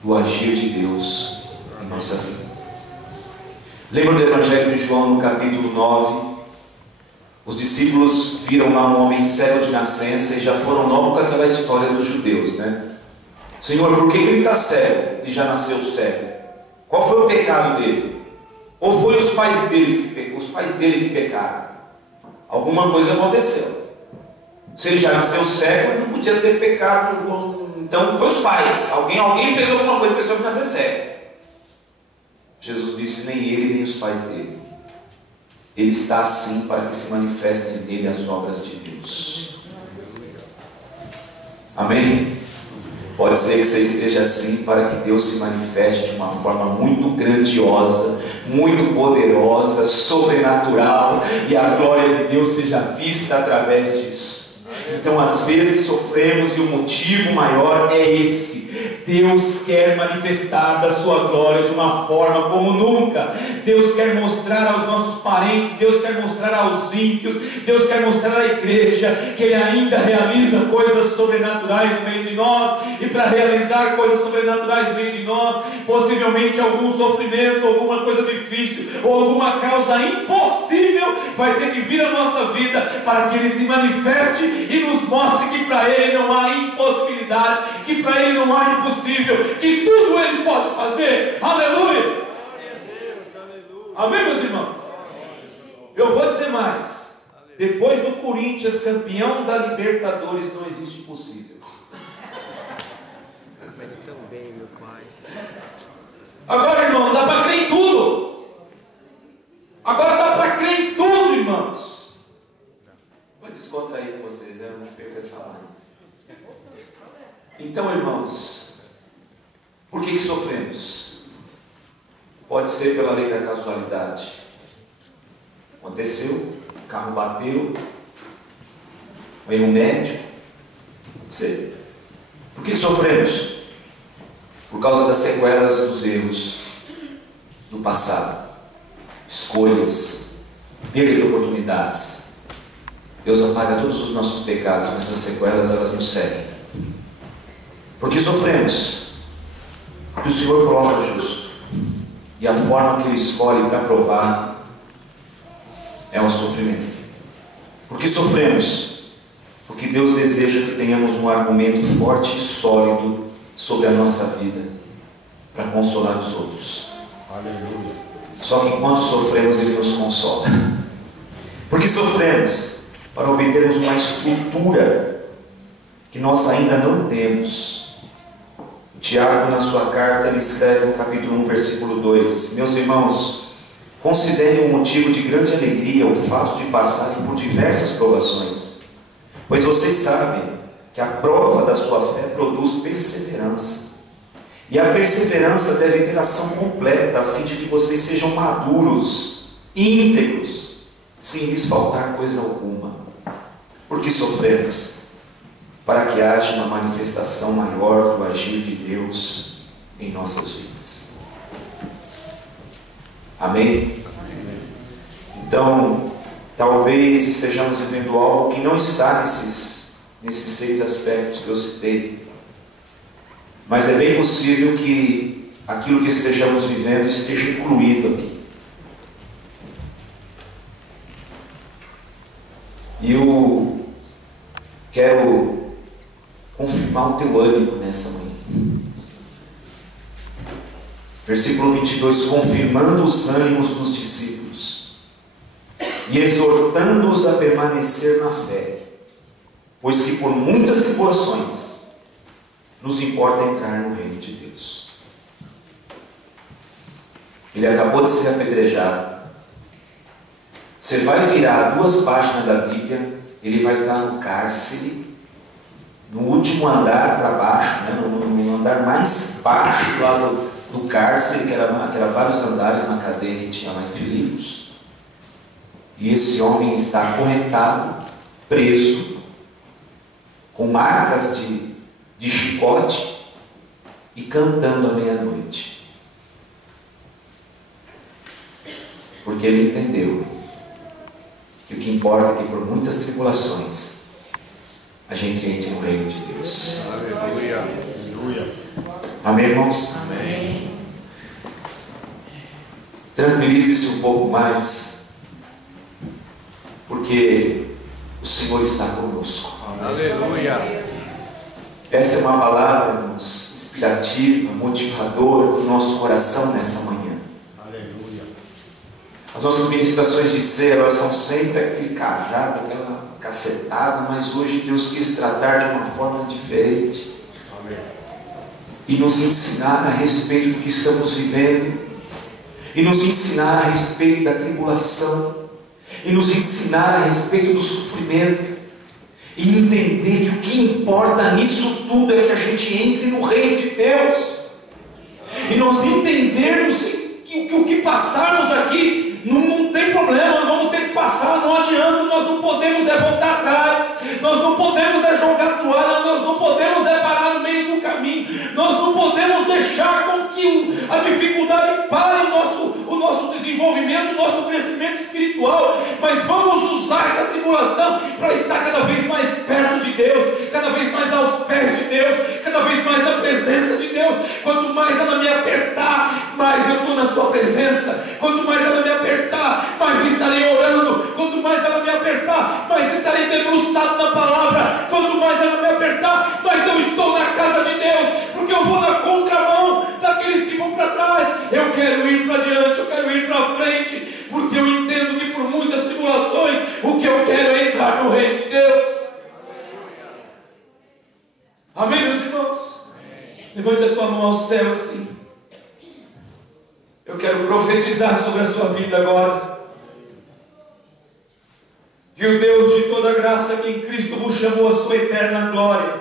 do agir de Deus em nossa vida. Lembra do Evangelho de João no capítulo 9? Os discípulos viram lá um homem cego de nascença e já foram logo com aquela história dos judeus, né? Senhor, por que ele está cego e já nasceu cego? Qual foi o pecado dele? Ou foi os pais dele que pecaram? Alguma coisa aconteceu. Se ele já nasceu cego, não podia ter pecado. Então foi os pais. Alguém fez alguma coisa para esse homem nascer cego. Jesus disse: nem ele nem os pais dele. Ele está assim para que se manifestem nele as obras de Deus. Amém? Pode ser que você esteja assim para que Deus se manifeste de uma forma muito grandiosa, muito poderosa, sobrenatural, e a glória de Deus seja vista através disso. Então, às vezes sofremos e o motivo maior é esse: Deus quer manifestar da sua glória de uma forma como nunca. Deus quer mostrar aos nossos parentes, Deus quer mostrar aos ímpios, Deus quer mostrar à igreja que Ele ainda realiza coisas sobrenaturais no meio de nós. E para realizar coisas sobrenaturais no meio de nós, possivelmente algum sofrimento, alguma coisa difícil ou alguma causa impossível vai ter que vir à nossa vida para que Ele se manifeste e nos mostre que para Ele não há impossibilidade, que para Ele não há impossível, que tudo Ele pode fazer. Aleluia! Amém, meus irmãos? Eu vou dizer mais: depois do Corinthians campeão da Libertadores, não existe impossível. Também, meu pai. Agora, irmão, dá para crer em tudo. Agora dá para crer em tudo, irmãos. Vou descontrair com vocês, eu não perco essa live. Então, irmãos, por que sofremos? Pode ser pela lei da casualidade. Aconteceu, o carro bateu, um erro médico. Pode ser. Por que sofremos? Por causa das sequelas dos erros do passado, escolhas, perda de oportunidades. Deus apaga todos os nossos pecados, mas as sequelas elas nos seguem. Por que sofremos? Porque o Senhor prova justo, e a forma que Ele escolhe para provar é o sofrimento. Por que sofremos? Porque Deus deseja que tenhamos um argumento forte e sólido sobre a nossa vida para consolar os outros. Aleluia. Só que enquanto sofremos, Ele nos consola. Porque sofremos para obtermos uma estrutura que nós ainda não temos. Tiago, na sua carta, ele escreve no capítulo 1, versículo 2: meus irmãos, considerem um motivo de grande alegria o fato de passarem por diversas provações, pois vocês sabem que a prova da sua fé produz perseverança. E a perseverança deve ter ação completa, a fim de que vocês sejam maduros, íntegros, sem lhes faltar coisa alguma. Por que sofremos? Para que haja uma manifestação maior do agir de Deus em nossas vidas. Amém? Então, talvez estejamos vivendo algo que não está nesses 6 aspectos que eu citei. mas é bem possível que aquilo que estejamos vivendo esteja incluído aqui. E eu quero confirmar o teu ânimo nessa manhã. Versículo 22, confirmando os ânimos dos discípulos e exortando-os a permanecer na fé, pois que por muitas tribulações nos importa entrar no reino de Deus. Ele acabou de ser apedrejado. Você vai virar 2 páginas da Bíblia, ele vai estar no cárcere, no último andar para baixo, né? no andar mais baixo lá do cárcere, que era vários andares na cadeia que tinha lá em Filipos. E esse homem está acorrentado, preso, com marcas de chicote e cantando à meia-noite. Porque ele entendeu que o que importa é que por muitas tribulações a gente entre no reino de Deus. Aleluia. Aleluia. Amém, irmãos? Amém. Tranquilize-se um pouco mais, porque o Senhor está conosco. Aleluia. Essa é uma palavra, irmãos, inspirativa, motivadora para o nosso coração nessa manhã. Aleluia. As nossas ministrações de ser, elas são sempre aquele cajado, aquela cacetada, mas hoje Deus quis tratar de uma forma diferente. Amém. E nos ensinar a respeito do que estamos vivendo, e nos ensinar a respeito da tribulação, e nos ensinar a respeito do sofrimento, e entender que o que importa nisso tudo é que a gente entre no reino de Deus, e nós entendermos que o que passarmos aqui não tem problema, nós vamos ter que passar, não adianta, nós não podemos voltar atrás, nós não podemos jogar a toalha, nós não podemos parar no meio do caminho, nós não podemos deixar com que a dificuldade pare o nosso desenvolvimento, o nosso crescimento espiritual, mas vamos usar essa tribulação para estar cada vez mais perto de Deus, cada vez mais aos pés de Deus, cada vez mais na presença de Deus. Quanto mais ela me apertar, mais eu estou na sua presença. Quanto mais ela me apertar, mais estarei orando. Quanto mais ela me apertar, mais estarei debruçado na palavra. Quanto mais ela me apertar, mais eu estou na casa de Deus, porque eu vou na contramão daqueles que vão para trás. Eu quero ir para diante, eu quero ir para frente, porque eu entendo que por muitas tribulações o que eu quero é entrar no reino de Deus. Amém, meus irmãos? Amém. Levante a tua mão ao céu assim. Eu quero profetizar sobre a sua vida agora. Que o Deus de toda graça que em Cristo vos chamou à sua eterna glória,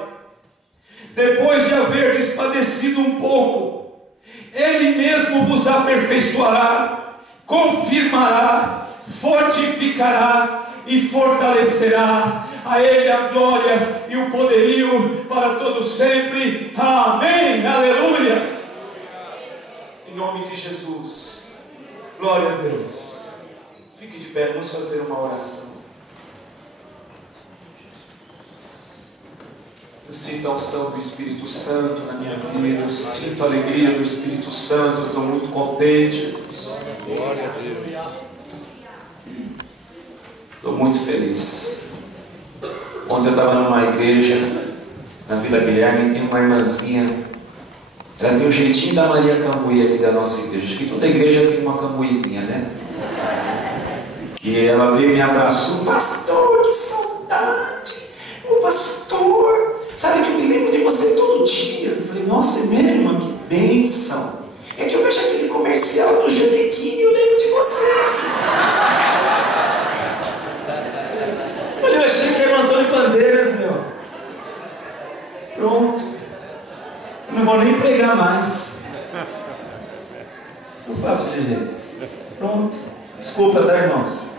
depois de haverdes padecido um pouco, Ele mesmo vos aperfeiçoará, confirmará, fortificará e fortalecerá. A Ele a glória e o poderio para todos sempre. Amém. Aleluia. Em nome de Jesus. Glória a Deus. Fique de pé, vamos fazer uma oração. Eu sinto a unção do Espírito Santo na minha vida. Eu sinto a alegria do Espírito Santo. Eu estou muito contente. Glória a Deus. Estou muito feliz. Ontem eu estava numa igreja na Vila Guilherme, tem uma irmãzinha. Ela tem o jeitinho da Maria Cambuí aqui da nossa igreja. Acho que toda igreja tem uma cambuizinha, né? E ela veio e me abraçou. Pastor, que saudade! Ô pastor, sabe que eu me lembro de você todo dia. Eu falei, nossa, é mesmo, irmã? Que bênção! É que eu vejo aquele comercial do Janequine e eu lembro de você. Olha, eu achei que era o Antônio Bandeiras, meu. Pronto. Eu não vou nem pregar mais. Eu faço de jeito. Pronto. Desculpa, tá, irmãos?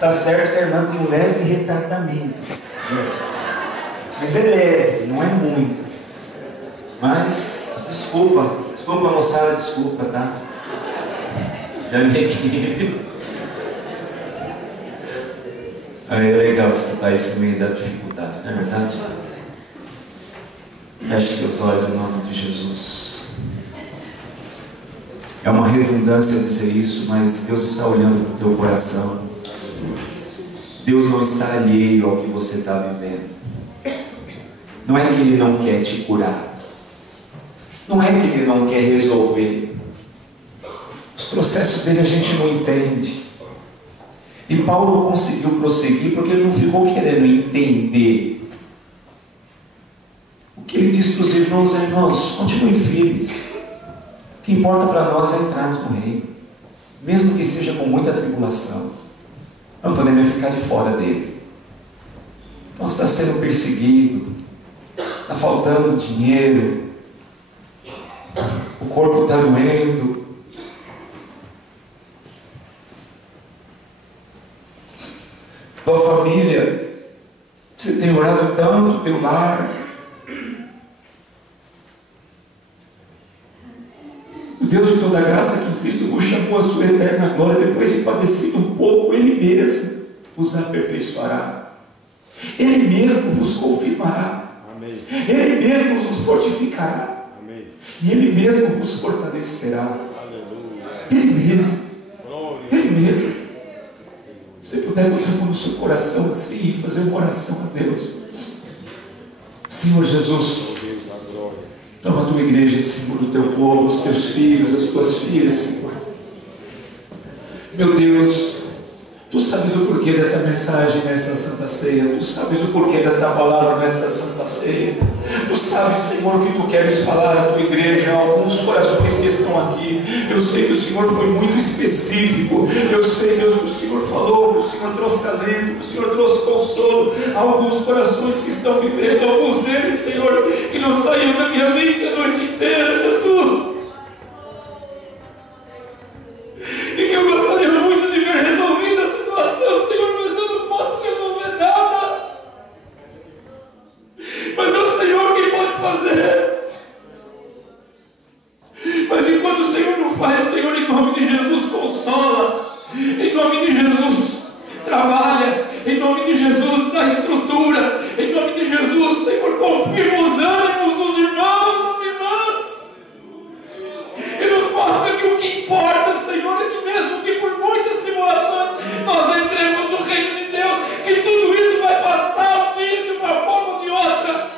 Tá certo que a irmã tem um leve retardamento. Mas é leve, não é muito. Mas, desculpa moçada, desculpa, tá? Já me aqui. Aí é legal escutar isso no meio da dificuldade, não é verdade? Feche teus olhos em nome de Jesus. É uma redundância dizer isso, mas Deus está olhando para o teu coração. Deus não está alheio ao que você está vivendo. Não é que Ele não quer te curar. Não é que Ele não quer resolver. Os processos dele a gente não entende. E Paulo conseguiu prosseguir porque ele não ficou querendo entender. O que ele diz para os irmãos é: irmãos, continuem firmes. O que importa para nós é entrarmos no reino, mesmo que seja com muita tribulação. Não podemos ficar de fora dele. Então está sendo perseguido, está faltando dinheiro, o corpo está doendo, tua família, você tem orado tanto, teu lar. O Deus de toda graça que em Cristo vos chamou a sua eterna glória, depois de padecido um pouco, Ele mesmo vos aperfeiçoará. Ele mesmo vos confirmará. Amém. Ele mesmo vos fortificará. Amém. E Ele mesmo vos fortalecerá. Aleluia. Ele mesmo. Glória. Ele mesmo. Se você puder botar a mão no seu coração assim e fazer uma oração a Deus. Senhor Jesus, toma a tua igreja, Senhor, o teu povo, os teus filhos, as tuas filhas, Senhor. Meu Deus, Tu sabes o porquê dessa mensagem nesta Santa Ceia. Tu sabes o porquê desta palavra nesta Santa Ceia. Tu sabes, Senhor, o que Tu queres falar à Tua igreja, a alguns corações que estão aqui. Eu sei que o Senhor foi muito específico. Eu sei, Deus, que o Senhor falou, que o Senhor trouxe alento, que o Senhor trouxe consolo a alguns corações que estão vivendo, alguns deles, Senhor, que não saíram da minha mente a noite inteira, Jesus. E que eu gostaria muito de ver resolvida a situação, Senhor, mas eu não posso resolver nada. Mas é o Senhor quem pode fazer. Mas enquanto o Senhor não faz, Senhor, em nome de Jesus, consola. Em nome de Jesus, trabalha. Em nome de Jesus, dá estrutura. Em nome de Jesus, Senhor, confirma os ânimos dos irmãos, das irmãs. E nos mostra que o que importa, Senhor, é que mesmo que por muitas tribulações nós entremos no reino de Deus, que tudo isso vai passar um dia de uma forma ou de outra.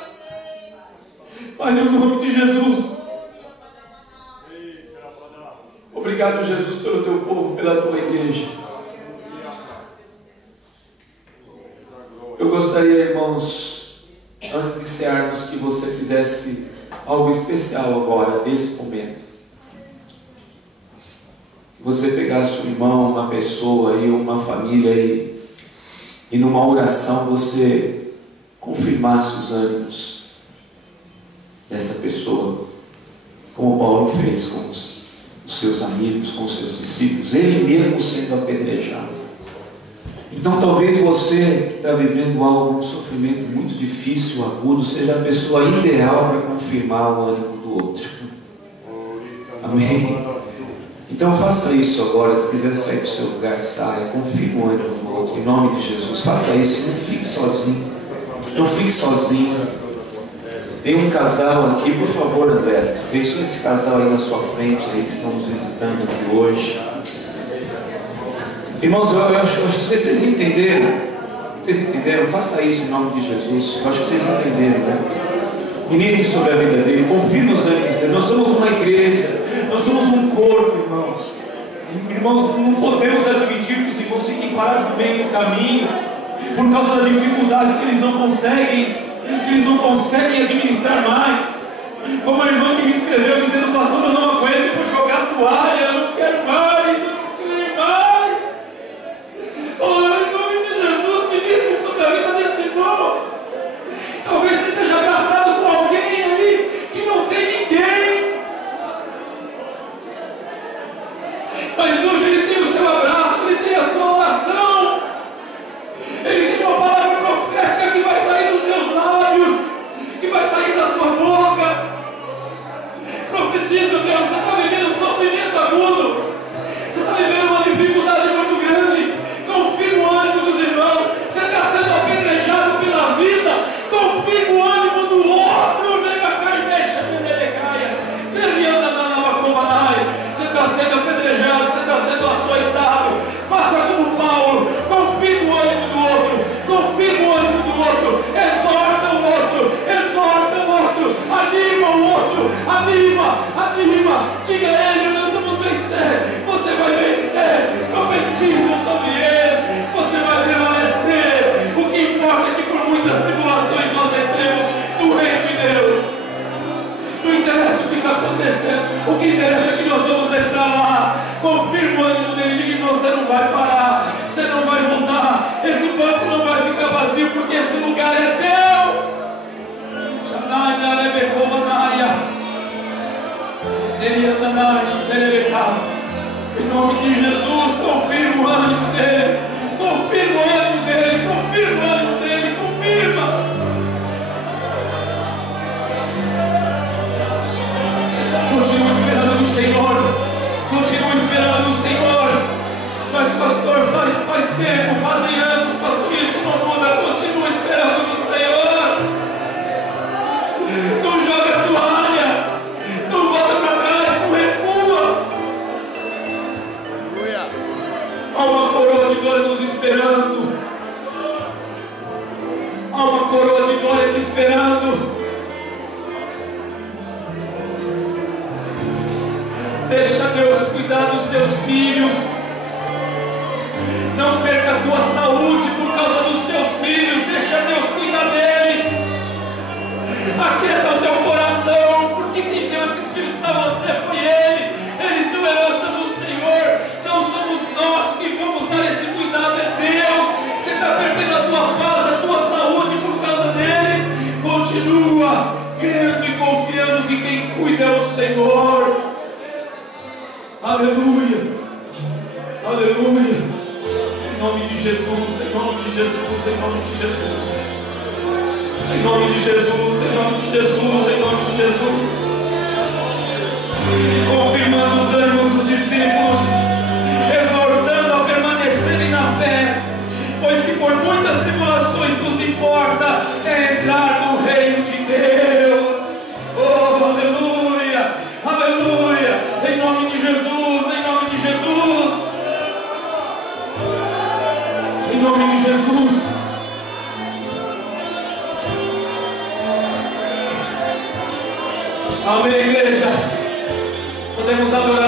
Pai, no nome de Jesus. Obrigado, Jesus, pelo Teu povo, pela Tua igreja. Eu gostaria, irmãos, antes de encerrarmos, que você fizesse algo especial agora, nesse momento. Você pegasse um irmão, uma pessoa e uma família e numa oração você confirmasse os ânimos dessa pessoa, como Paulo fez com os seus amigos, com os seus discípulos, ele mesmo sendo apedrejado. Então talvez você que está vivendo algo, um sofrimento muito difícil, agudo, seja a pessoa ideal para confirmar o ânimo do outro. Amém? Então faça isso agora. Se quiser sair do seu lugar, saia, confirme o ânimo do outro, em nome de Jesus. Faça isso, não fique sozinho. Não fique sozinho. Tem um casal aqui, por favor, André, deixa esse casal aí na sua frente, aí que estão nos visitando aqui hoje. Irmãos, eu acho que vocês entenderam, faça isso em nome de Jesus. Eu acho que vocês entenderam, né? Ministre sobre a vida dele, confirme os ânimos dele. Nós somos uma igreja, nós somos um corpo, irmãos. Irmãos, não podemos admitir que os irmãos fiquem parados no meio do caminho, por causa da dificuldade que eles não conseguem administrar mais. Como a irmã que me escreveu dizendo: pastor, eu não aguento, vou jogar a toalha, eu não quero mais, eu não quero mais. Oh, em nome de Jesus, ministre sobre a vida desse irmão. Talvez você esteja abraçado com alguém ali que não tem ninguém, mas hoje ele tem o seu abraço, ele tem a sua oração, ele tem uma palavra profética que vai sair dos seus lábios, que vai sair da sua boca. Profetiza, meu, você está vivendo um sofrimento agudo, você está porque esse lugar é teu. Em nome de Jesus, confirma o ânimo dele. Confirma o ânimo dele. Confirma o ânimo dele. Confirma. Continua esperando no Senhor. Continua esperando no Senhor. Mas pastor, faz tempo, fazem anos, pastor, isso não muda. Continua esperando no Senhor. Não joga a toalha. Não volta para trás, não recua. Há uma coroa de glória nos esperando. Há uma coroa de glória te esperando. Deixa Deus cuidar dos teus filhos. Não perca a tua saúde por causa dos teus filhos. Deixa Deus cuidar deles. Aquieta o teu coração, porque quem deu esses filhos para você foi Ele. Eles são herança do Senhor. Não somos nós que vamos dar esse cuidado, é Deus. Você está perdendo a tua paz, a tua saúde por causa deles. Continua crendo e confiando que quem cuida é o Senhor. Aleluia. Aleluia. Em nome de Jesus, em nome de Jesus, em nome de Jesus. Em nome de Jesus, em nome de Jesus, em nome de Jesus. Confirmando os ânimos dos discípulos, exortando a permanecerem na fé, pois que por muitas tribulações nos importa é entrar no reino de Deus. Oh, aleluia, aleluia, em nome de Jesus, em nome de Jesus, em nome de Jesus. Amém, igreja. Podemos adorar.